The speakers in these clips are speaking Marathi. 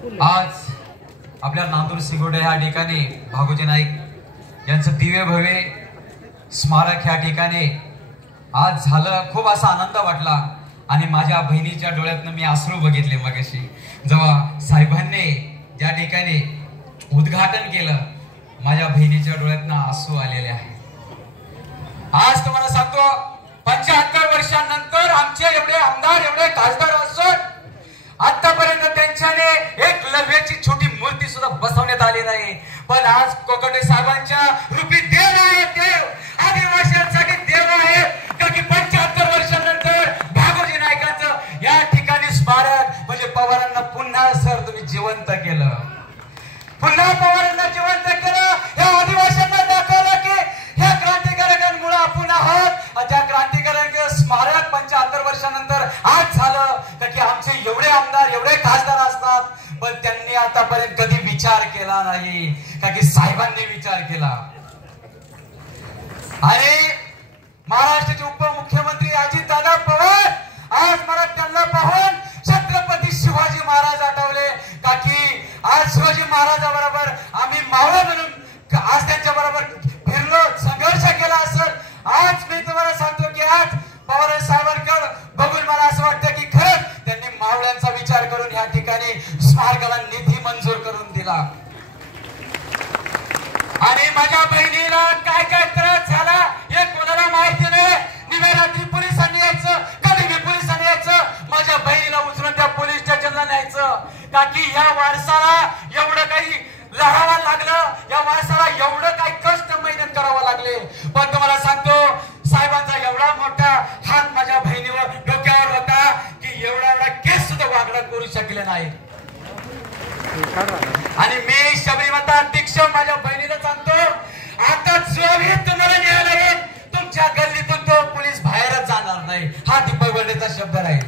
आज आपल्या नांदूर सिंगोडे ह्या ठिकाणी भागोजी नाईक यांचं दिव्य भव्य स्मारक ह्या ठिकाणी आज झालं। खूप असा आनंद वाटला आणि माझ्या बहिणीच्या डोळ्यातनं मी अश्रू बघितले मगाशी जेव्हा साहेबांनी ज्या ठिकाणी उद्घाटन केलं। माझ्या बहिणीच्या डोळ्यातनं आसू आलेले आहे। आज तुम्हाला सांगतो 75 वर्षांनंतर आमचे एवढे आमदार एवढे खासदार असून आतापर्यंत त्यांच्याने एक लव्याची छोटी मूर्ती सुद्धा बसवण्यात आली नाही। पण आज कोकटे साहेबांच्या रूपी देव आहे, देव आदिवासींसाठी देव आहे। कारण 75 वर्षांनंतर भागोजी नाईकांचं या ठिकाणी स्मारक म्हणजे पवारांना पुन्हा सर तुम्ही जिवंत केलं, पुन्हा पवारांना जिवंत केलं। या आदिवासींना दाखवलं की ह्या क्रांतिकारकांमुळे आपण आहोत। त्या क्रांतिकारकांचे स्मारक 75 वर्षांनंतर आज झालं की आमचे एवढे आमदार एवढे खासदार असतात पण त्यांनी आतापर्यंत कधी विचार केला नाही का की साहेबांनी विचार केला। आणि महाराष्ट्राचे उपमुख्यमंत्री अजितदादा पवार आज मला त्यांना पाहून छत्रपती शिवाजी महाराज आठवले का की आज शिवाजी महाराजाबरोबर आम्ही मावळा म्हणून आज त्यांच्या बरोबर फिरलो संघर्ष केला असेल। आज मी तुम्हाला सांगतो की आज पवार साहेबांकडे बघून मला असं वाटतं की खरंच त्यांनी मावळ्यांचा विचार करून या ठिकाणी स्मारकाला निधी मंजूर करून दिला। आणि माझ्या बहिणीला काय काय त्रास झाला हे कोणाला माहिती नाही। निम्या रात्री पोलिसांनी यायचं, कधी बी पोलिसांनी यायचं, माझ्या बहिणीला उचलून त्या पोलीस स्टेशनला न्यायचं का की या वारसाला एवढं काही लढावं लागलं, या वारसाला एवढं काही कष्ट मेहनत करावं लागले। पण तुम्हाला सांगतो साहेबांचा एवढा मोठा हात माझ्या बहिणीवर डोक्यावर होता की एवढा केस सुद्धा वागडा करू शकले नाही। आणि मी शबरीमाता अध्यक्ष माझ्या बहिणीला सांगतो आता जो तुम्हाला न्यायला येईल तुमच्या गल्लीतून तो पोलीस बाहेरच जाणार नाही। हा दीपक वडेचा शब्द राहील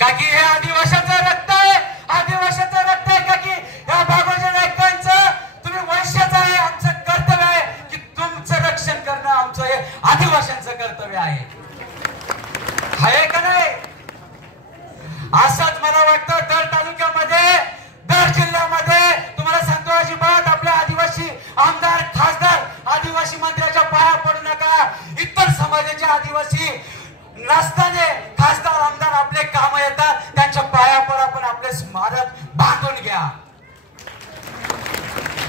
का की हे आदिवासीचं रक्त आहे, आदिवासीचं रक्त आहे का की या भागोजी नाईकांचं तुम्ही वंशज आहे। आमचं कर्तव्य आहे की तुमचं रक्षण करणं आमचं हे आदिवासींचं कर्तव्य आहे का नाही? असंच मला वाटतं दर तालुक्यामध्ये दर जिल्ह्यामध्ये तुम्हाला सांगतो अजिबात आपल्या आदिवासी आमदार खासदार आदिवासी मंत्र्याच्या पाया पडू नका। इतर समाजाचे आदिवासी नसताना खासदार आमदार आपले काम येतात त्यांच्या पाया पडा, पण आपले स्मारक बांधून घ्या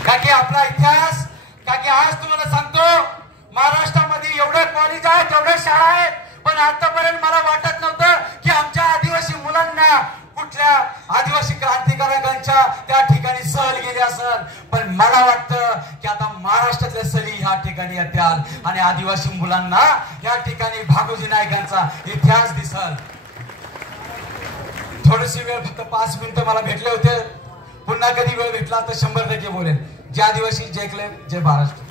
का की आपला इतिहास का की आज तुम्हाला सांगतो महाराष्ट्रामध्ये एवढे कॉलेज आहेत एवढे शाळा आहेत पण आतापर्यंत मला वाटत नव्हतं की आमच्या आदिवासी मुलांना कुठल्या आदिवासी क्रांतिकारकांच्या त्या ठिकाणी सहल गेली असेल। पण मला वाटतं की आता महाराष्ट्रातल्या सहली ह्या ठिकाणी येत्याल आणि आदिवासी मुलांना या ठिकाणी भागोजी नाईकांचा इतिहास दिसल। थोडीशी वेळ फक्त 5 मिनिटं मला भेटले होते, पुन्हा कधी वेळ भेटला तर 100% बोलेल। जय आदिवासी, जय क्लेम, जय महाराष्ट्र।